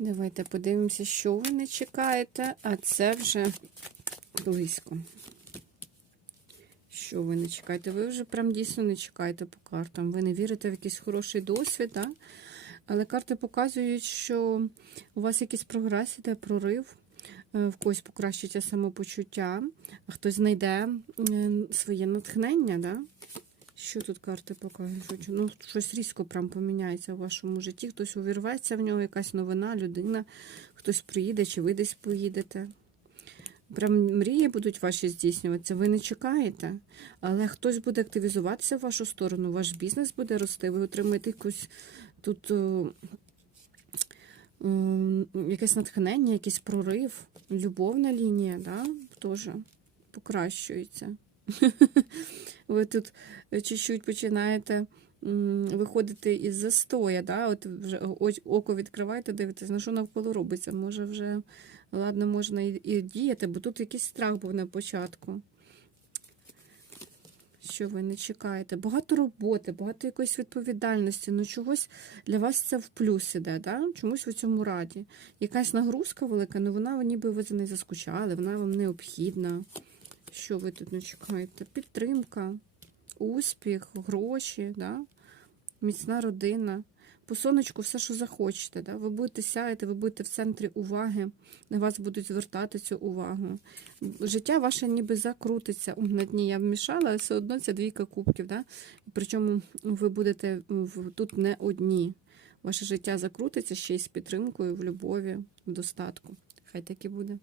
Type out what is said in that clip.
Давайте подивимося, що ви не чекаєте, а це вже близько. Що ви не чекаєте? Ви вже прям дійсно не чекаєте по картам. Ви не вірите в якийсь хороший досвід, да? але карти показують, що у вас якийсь прогрес іде, прорив, е, в когось покращиться самопочуття, а хтось знайде е, своє натхнення. Да? Що тут карти показують? Ну, щось різко прям поміняється у вашому житті. Хтось увірветься в нього, якась новина, людина, хтось приїде, чи ви десь поїдете. Прям мрії будуть ваші здійснюватися, ви не чекаєте, але хтось буде активізуватися в вашу сторону, ваш бізнес буде рости, ви отримаєте якусь тут о, о, якесь натхнення, якийсь прорив, любовна лінія, да, теж покращується. Ви тут чуть-чуть починаєте виходити із застоя, да? От вже око відкриваєте, дивитесь, на що навколо робиться. Може, вже ладно, можна і, і діяти, бо тут якийсь страх був на початку. Що ви не чекаєте? Багато роботи, багато якоїсь відповідальності. Ну, чогось для вас це в плюс іде, да? чомусь ви цьому раді. Якась нагрузка велика, ну вона ніби ви за нею заскучали, вона вам необхідна. Що ви тут не чекаєте? Підтримка, успіх, гроші, да? міцна родина. По сонечку все, що захочете. Да? Ви будете сяяти, ви будете в центрі уваги, на вас будуть звертати цю увагу. Життя ваше ніби закрутиться. На дні я вмішала, але все одно це двійка кубків. Да? Причому ви будете тут не одні. Ваше життя закрутиться ще й з підтримкою, в любові, в достатку. Хай так і буде.